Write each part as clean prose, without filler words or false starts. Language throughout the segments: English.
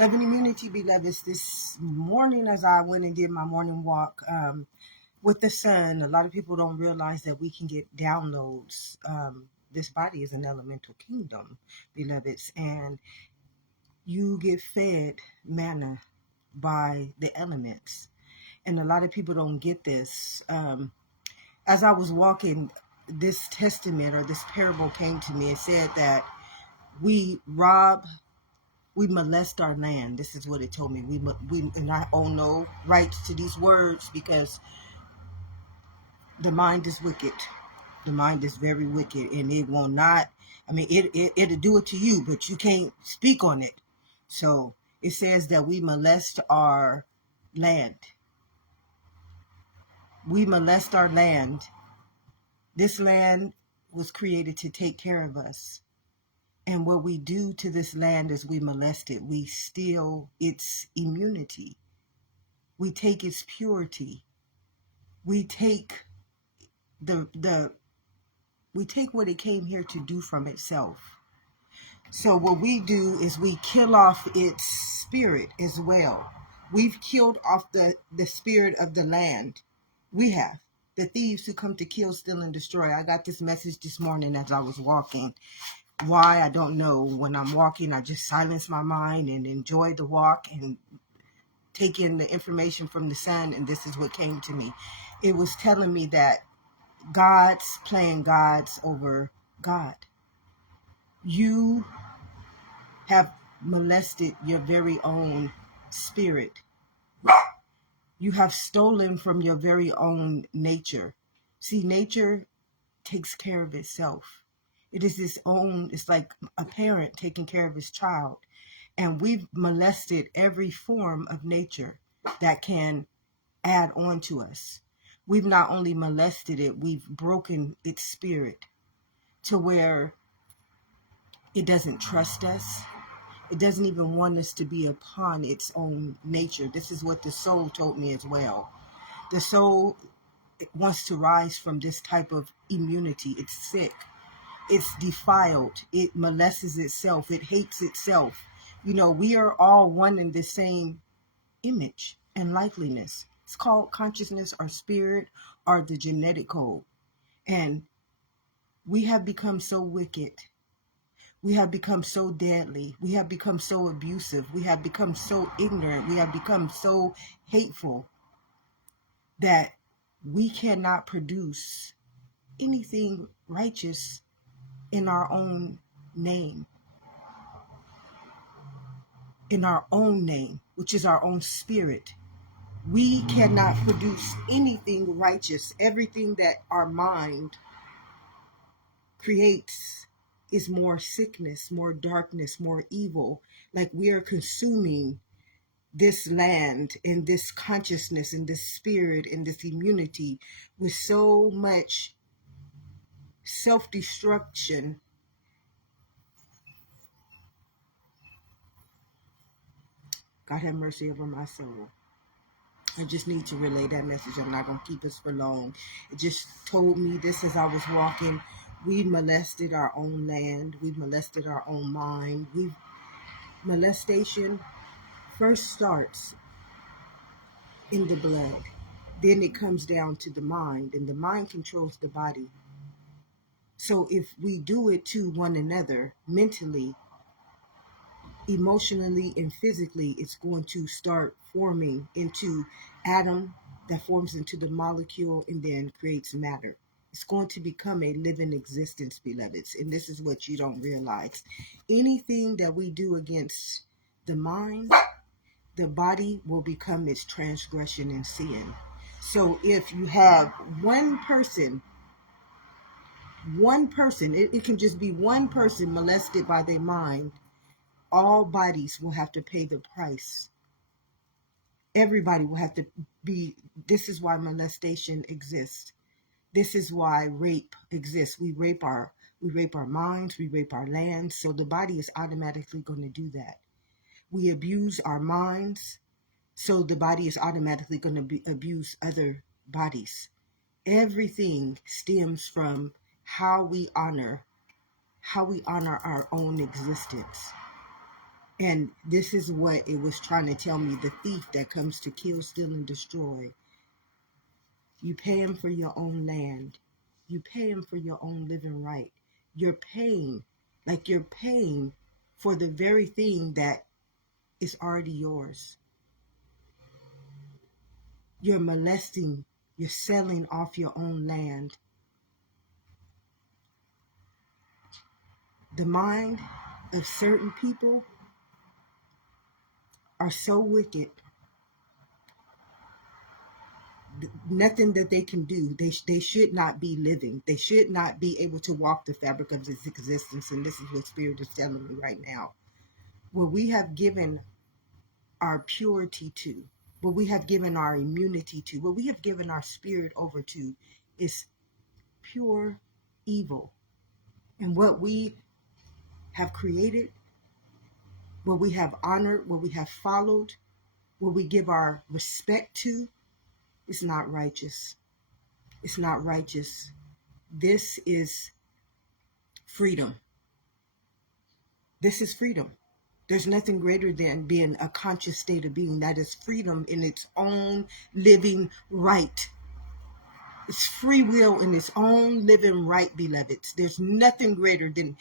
Love and immunity, beloveds. This morning, as I went and did my morning walk with the sun, a lot of people don't realize that we can get downloads. This body is an elemental kingdom, beloveds, and you get fed manna by the elements. And a lot of people don't get this. As I was walking, this testament or this parable came to me. It said that we molest our land. This is what it told me. And I own no rights to these words because the mind is wicked. The mind is very wicked, and it will not. I mean, it'll do it to you, but you can't speak on it. So it says that we molest our land. We molest our land. This land was created to take care of us. And what we do to this land is we molest it. We steal its immunity. We take its purity. We take we take what it came here to do from itself. So what we do is we kill off its spirit as well. We've killed off the spirit of the land. We have. The thieves who come to kill, steal, and destroy. I got this message this morning as I was walking. Why, I don't know. When I'm walking, I just silence my mind and enjoy the walk and take in the information from the sun, and this is what came to me. It was telling me that God's playing gods over God. You have molested your very own spirit. You have stolen from your very own nature. See, nature takes care of itself. It is its own, it's like a parent taking care of his child. And we've molested every form of nature that can add on to us. We've not only molested it, we've broken its spirit to where it doesn't trust us. It doesn't even want us to be upon its own nature. This is what the soul told me as well. The soul wants to rise from this type of immunity. It's sick. It's defiled. It molests itself. It hates itself. You know, we are all one in the same image and likeness. It's called consciousness or spirit or the genetic code. And we have become so wicked. We have become so deadly. We have become so abusive. We have become so ignorant. We have become so hateful that we cannot produce anything righteous in our own name. In our own name, which is our own spirit. We cannot produce anything righteous. Everything that our mind creates is more sickness, more darkness, more evil. Like we are consuming this land and this consciousness and this spirit and this immunity with so much self-destruction. God have mercy over my soul. I just need to relay that message. I'm not going to keep us for long. It just told me this as I was walking. We molested our own land. We molested our own mind. Molestation first starts in the blood. Then it comes down to the mind, and the mind controls the body. So if we do it to one another mentally, emotionally, and physically, it's going to start forming into atom that forms into the molecule and then creates matter. It's going to become a living existence, beloveds. And this is what you don't realize. Anything that we do against the mind, the body will become its transgression and sin. So if you have one person, it can just be one person molested by their mind, all bodies will have to pay the price. Everybody will have to be. This is why molestation exists. This is why rape exists. We rape our minds, we rape our lands, so the body is automatically going to do that. We abuse our minds, so the body is automatically going to abuse other bodies. Everything stems from how we honor our own existence. And this is what it was trying to tell me, the thief that comes to kill, steal, and destroy. You pay him for your own land. You pay him for your own living right. You're paying, like you're paying for the very thing that is already yours. You're molesting, you're selling off your own land. The mind of certain people are so wicked. Nothing that they can do. They should not be living. They should not be able to walk the fabric of this existence. And this is what Spirit is telling me right now. What we have given our purity to, what we have given our immunity to, what we have given our spirit over to is pure evil. And what we have created, what we have honored, what we have followed, what we give our respect to, is not righteous. It's not righteous. This is freedom. This is freedom. There's nothing greater than being a conscious state of being. That is freedom in its own living right. It's free will in its own living right, beloveds. There's nothing greater than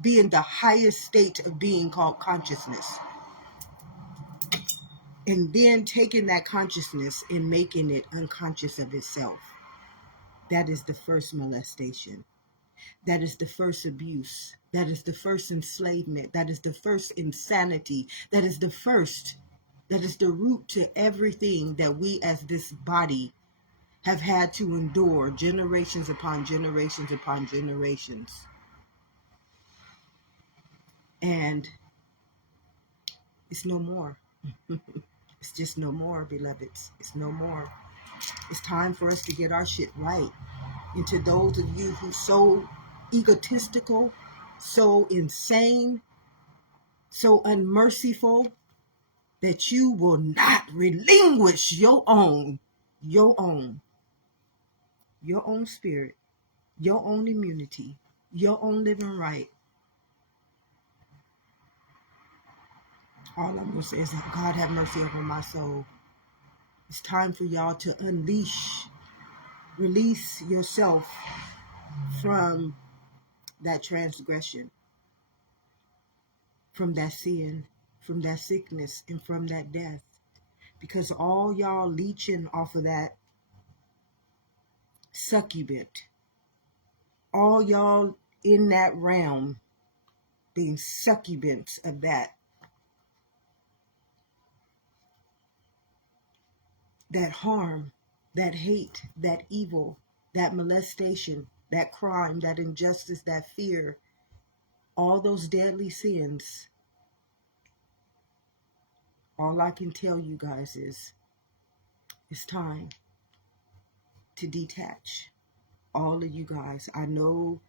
being the highest state of being called consciousness. And then taking that consciousness and making it unconscious of itself. That is the first molestation. That is the first abuse. That is the first enslavement. That is the first insanity. That is the root to everything that we as this body have had to endure generations upon generations upon generations. And it's no more. It's just no more, beloveds. It's no more. It's time for us to get our shit right. And to those of you who so egotistical, so insane, so unmerciful, that you will not relinquish your own spirit, your own immunity, your own living right. All I'm going to say is that God have mercy over my soul. It's time for y'all to release yourself from that transgression, from that sin, from that sickness, and from that death. Because all y'all leeching off of that succubant, all y'all in that realm being succubants of that harm, that hate, that evil, that molestation, that crime, that injustice, that fear, all those deadly sins. All I can tell you guys is it's time to detach. All of you guys. I know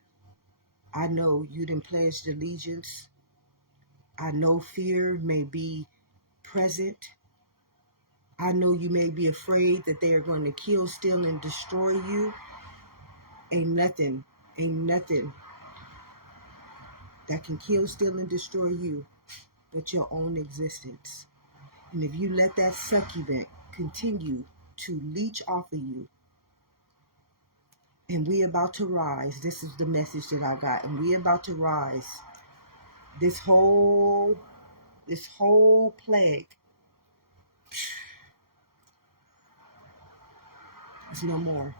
you done pledged allegiance. I know fear may be present. I know you may be afraid that they are going to kill, steal, and destroy you. Ain't nothing that can kill, steal, and destroy you but your own existence. And if you let that succubant continue to leech off of you, and we about to rise, this is the message that I got, and we about to rise, this whole plague is no more.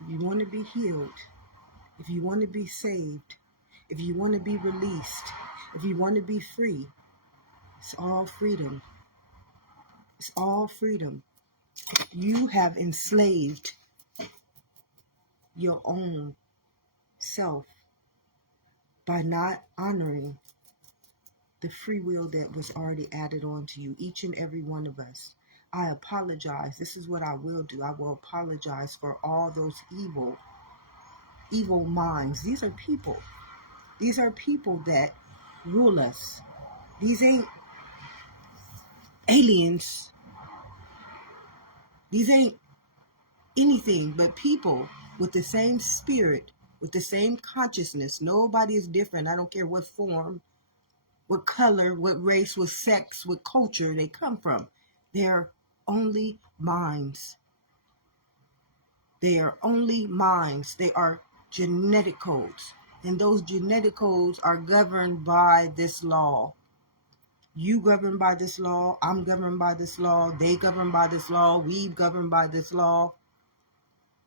If you want to be healed, if you want to be saved, if you want to be released, if you want to be free, it's all freedom. It's all freedom. You have enslaved your own self by not honoring the free will that was already added on to you, each and every one of us. I apologize. This is what I will do. I will apologize for all those evil minds. These are people. These are people that rule us. These ain't aliens. These ain't anything but people with the same spirit, with the same consciousness. Nobody is different. I don't care what form what color, what race, what sex, what culture they come from. They're only minds. They are only minds. They are genetic codes. And those genetic codes are governed by this law. You govern by this law. I'm governed by this law. They govern by this law. We govern by this law.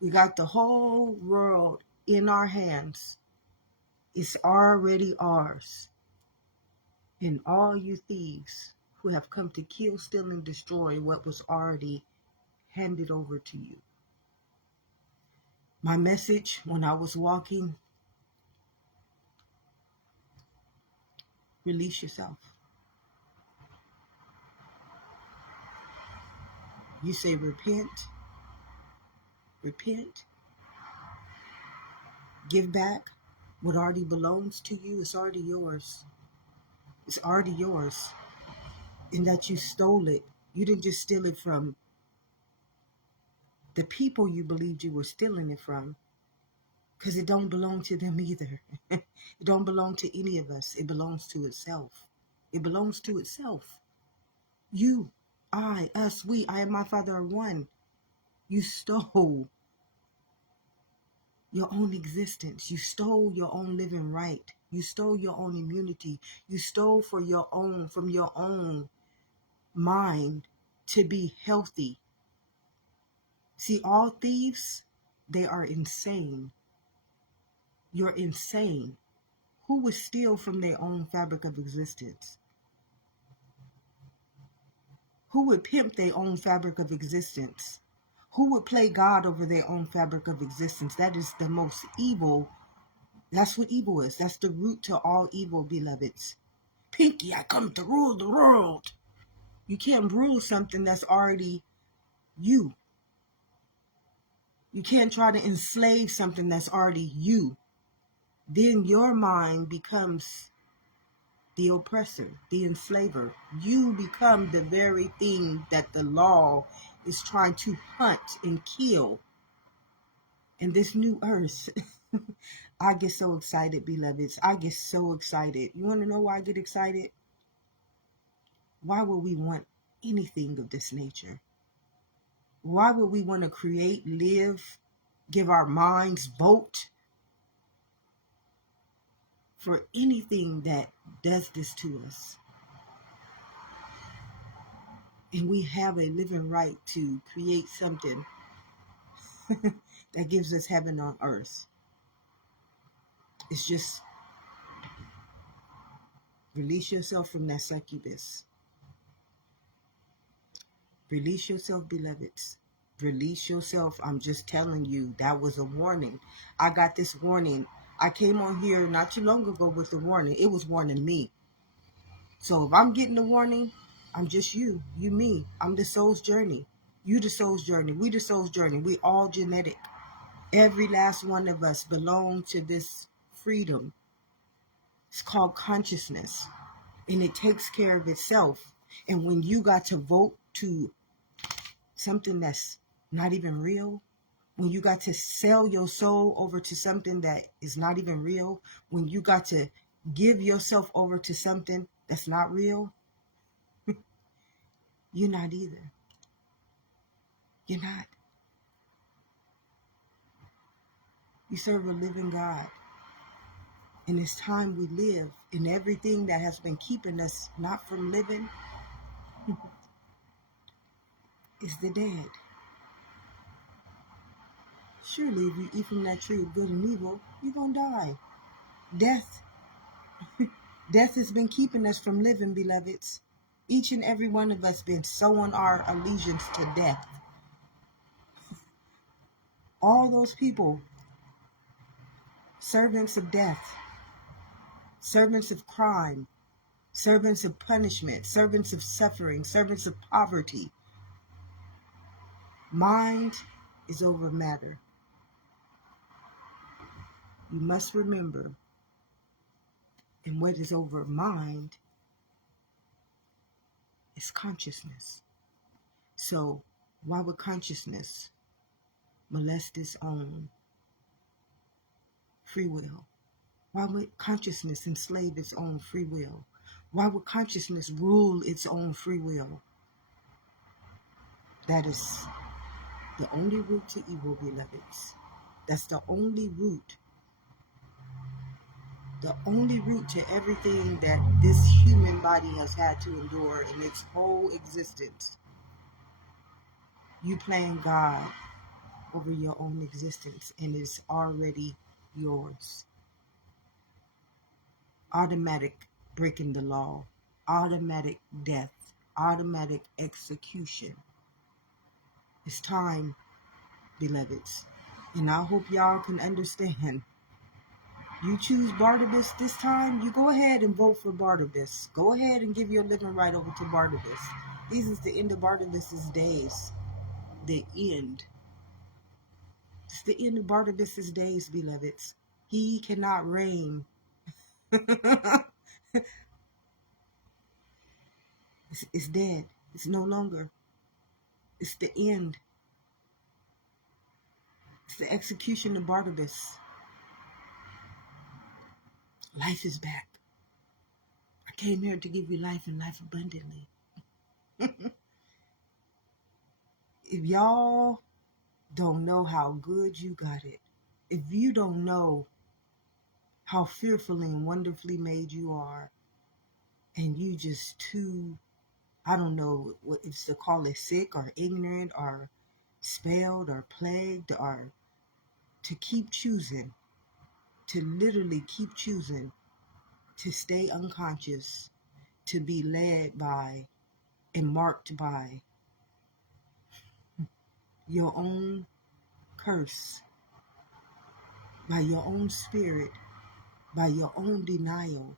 We got the whole world in our hands. It's already ours. And all you thieves who have come to kill, steal, and destroy what was already handed over to you. My message when I was walking, release yourself. You say repent, give back what already belongs to you. It's already yours. It's already yours. And that you stole it. You didn't just steal it from the people you believed you were stealing it from, because it don't belong to them either. It don't belong to any of us. It belongs to itself. It belongs to itself. You, I, us, we, I and my Father are one. You stole your own existence. You stole your own living right. You stole your own immunity. You stole from your own mind to be healthy. See, all thieves, they are insane. You're insane. Who would steal from their own fabric of existence? Who would pimp their own fabric of existence? Who would play God over their own fabric of existence? That is the most evil. That's what evil is. That's the root to all evil, beloveds. Pinky, I come to rule the world. You can't rule something that's already you. You can't try to enslave something that's already you. Then your mind becomes the oppressor, the enslaver. You become the very thing that the law is trying to hunt and kill. And this new earth, I get so excited, beloveds. I get so excited. You want to know why I get excited? Why would we want anything of this nature? Why would we want to create, live, give our minds, vote for anything that does this to us? And we have a living right to create something that gives us heaven on earth. It's just release yourself from that succubus. Release yourself, beloveds. Release yourself. I'm just telling you, that was a warning. I got this warning. I came on here not too long ago with the warning. It was warning me. So if I'm getting the warning, I'm just you, me. I'm the soul's journey. You the soul's journey. We the soul's journey. We all genetic. Every last one of us belong to this freedom. It's called consciousness. And it takes care of itself. And when you got to vote to something that's not even real, when you got to sell your soul over to something that is not even real, when you got to give yourself over to something that's not real, you're not either. You're not. You serve a living God. And it's time we live. And everything that has been keeping us not from living is the dead. Surely if you eat from that tree of good and evil, you're going to die. Death has been keeping us from living, beloveds. Each and every one of us been sowing our allegiance to death. All those people, servants of death, servants of crime, servants of punishment, servants of suffering, servants of poverty. Mind is over matter. You must remember, and what is over mind is consciousness. So why would consciousness molest its own free will? Why would consciousness enslave its own free will? Why would consciousness rule its own free will? That is the only route to evil, beloveds. That's the only route. The only route to everything that this human body has had to endure in its whole existence. You playing God over your own existence, and it's already yours. Automatic breaking the law, automatic death, automatic execution. It's time, beloveds. And I hope y'all can understand. You choose Barnabas this time, you go ahead and vote for Barnabas. Go ahead and give your living right over to Barnabas. This is the end of Barnabas's days. The end. It's the end of Barnabas's days, beloveds. He cannot reign. It's dead. It's no longer. It's the end. It's the execution of Barnabas. Life is back. I came here to give you life and life abundantly. If y'all don't know how good you got it, if you don't know how fearfully and wonderfully made you are, and you just too, I don't know what it's to call it, sick or ignorant or spelled or plagued, or to keep choosing, to literally keep choosing to stay unconscious, to be led by and marked by your own curse, by your own spirit, by your own denial.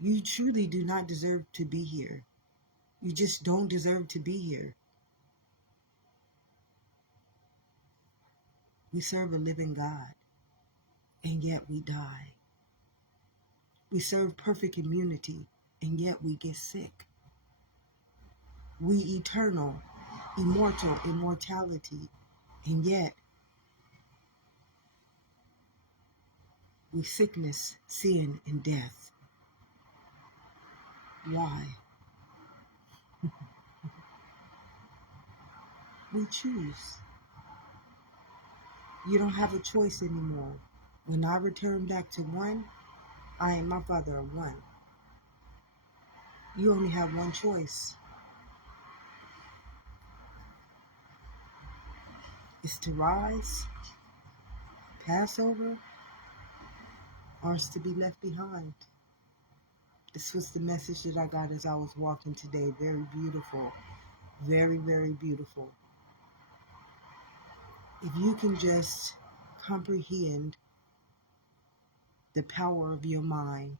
You truly do not deserve to be here. You just don't deserve to be here. We serve a living God, and yet we die. We serve perfect immunity, and yet we get sick. We eternal, immortal, immortality, and yet we sickness, sin, and death. Why? We choose. You don't have a choice anymore. When I return back to one, I and my Father are one. You only have one choice. It's to rise, pass over, or it's to be left behind. This was the message that I got as I was walking today. Very beautiful. Very, very beautiful. If you can just comprehend the power of your mind,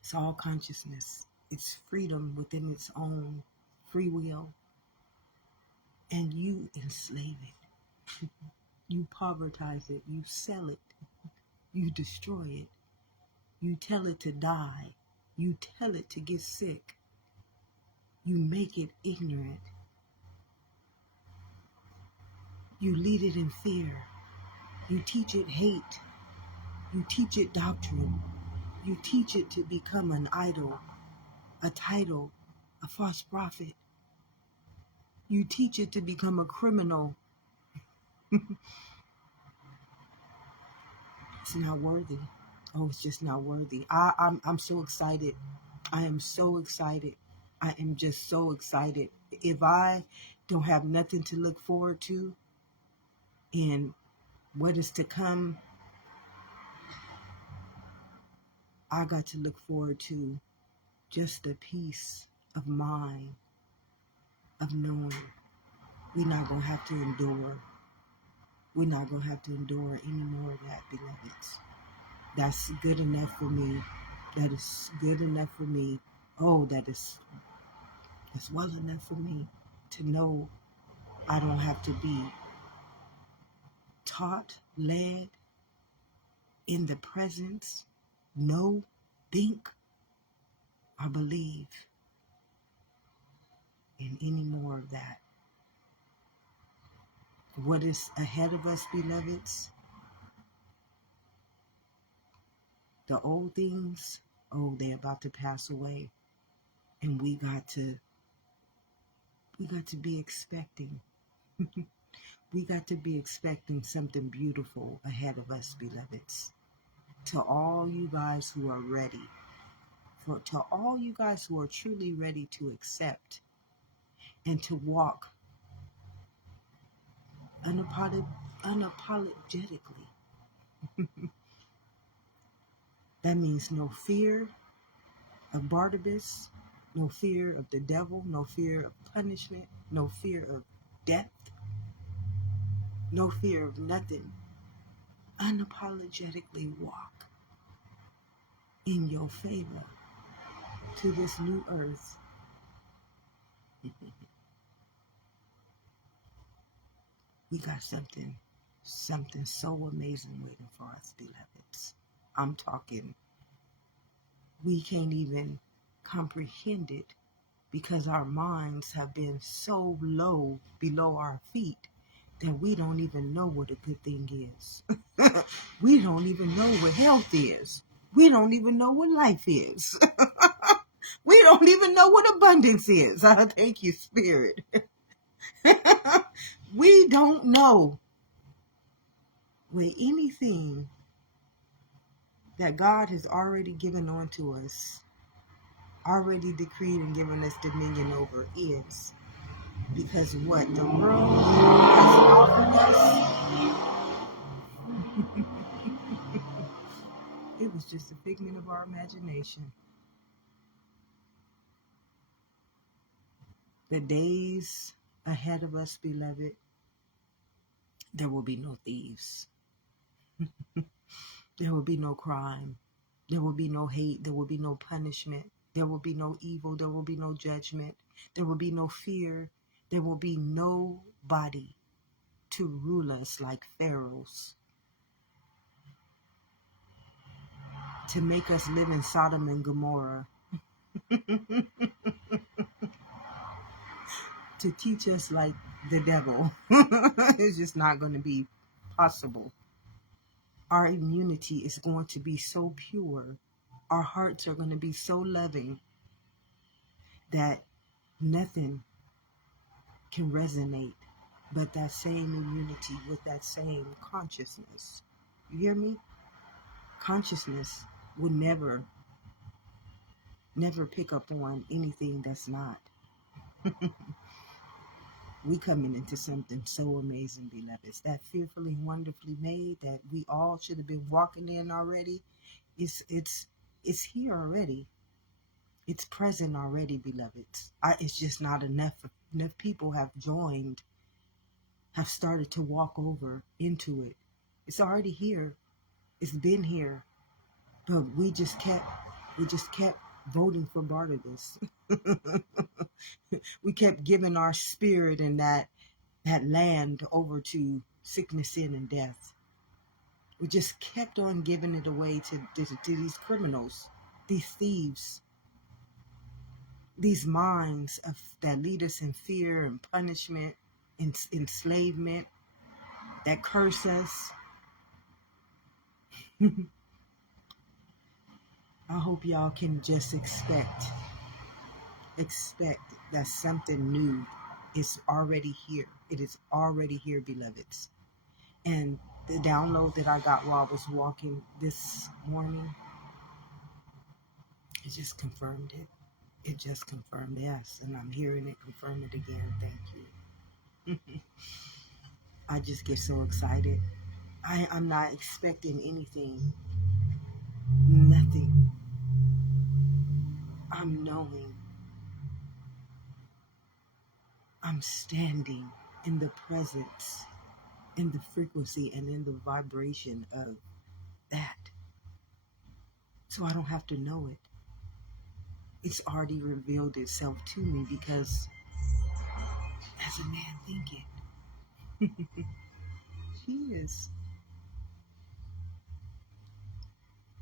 it's all consciousness. It's freedom within its own free will. And you enslave it. You povertize it. You sell it. You destroy it. You tell it to die. You tell it to get sick. You make it ignorant. You lead it in fear. You teach it hate. You teach it doctrine. You teach it to become an idol, a title, a false prophet. You teach it to become a criminal. It's not worthy. Oh, it's just not worthy. I'm so excited. I am so excited. I am just so excited. If I don't have nothing to look forward to and what is to come, I got to look forward to just the peace of mind, of knowing we're not going to have to endure. We're not going to have to endure any more of that, beloveds. That's good enough for me. That is good enough for me. Oh, that's well enough for me to know I don't have to be taught, led, in the presence, know, think, or believe in any more of that. What is ahead of us, beloveds? The old things, oh, they're about to pass away. And we got to be expecting. We got to be expecting something beautiful ahead of us, beloveds. To all you guys who are ready, to all you guys who are truly ready to accept and to walk unapologetically. That means no fear of Barnabas, no fear of the devil, no fear of punishment, no fear of death, no fear of nothing. Unapologetically walk in your favor to this new earth. We got something so amazing waiting for us, beloveds. I'm talking, we can't even comprehend it because our minds have been so low below our feet that we don't even know what a good thing is. We don't even know what health is. We don't even know what life is. We don't even know what abundance is. I thank you, Spirit. We don't know what anything that God has already given unto us, already decreed and given us dominion over is. Because what the world has offered us, it was just a figment of our imagination. The days ahead of us, beloved, there will be no thieves. There will be no crime. There will be no hate. There will be no punishment. There will be no evil. There will be no judgment. There will be no fear. There will be nobody to rule us like pharaohs, to make us live in Sodom and Gomorrah, to teach us like the devil. It's just not going to be possible. Our immunity is going to be so pure. Our hearts are going to be so loving that nothing can resonate but that same immunity with that same consciousness. You hear me? Consciousness will never pick up on anything that's not. We coming into something so amazing, beloveds. That fearfully and wonderfully made that we all should have been walking in already. It's here already. It's present already, beloveds. It's just not enough. Enough people have joined, have started to walk over into it. It's already here. It's been here. But we just kept voting for Barnabas. We kept giving our spirit and that land over to sickness, sin, and death. We just kept on giving it away to these criminals, these thieves, these minds that lead us in fear and punishment, in enslavement, that curse us. I hope y'all can just expect that something new is already here. It is already here, beloveds. And the download that I got while I was walking this morning, it just confirmed it. It just confirmed, yes. And I'm hearing it confirm it again. Thank you. I just get so excited. I'm not expecting anything. Nothing. I'm knowing. I'm standing in the presence, in the frequency, and in the vibration of that. So I don't have to know it. It's already revealed itself to me because as a man thinketh, he is.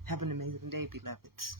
Have an amazing day, beloveds.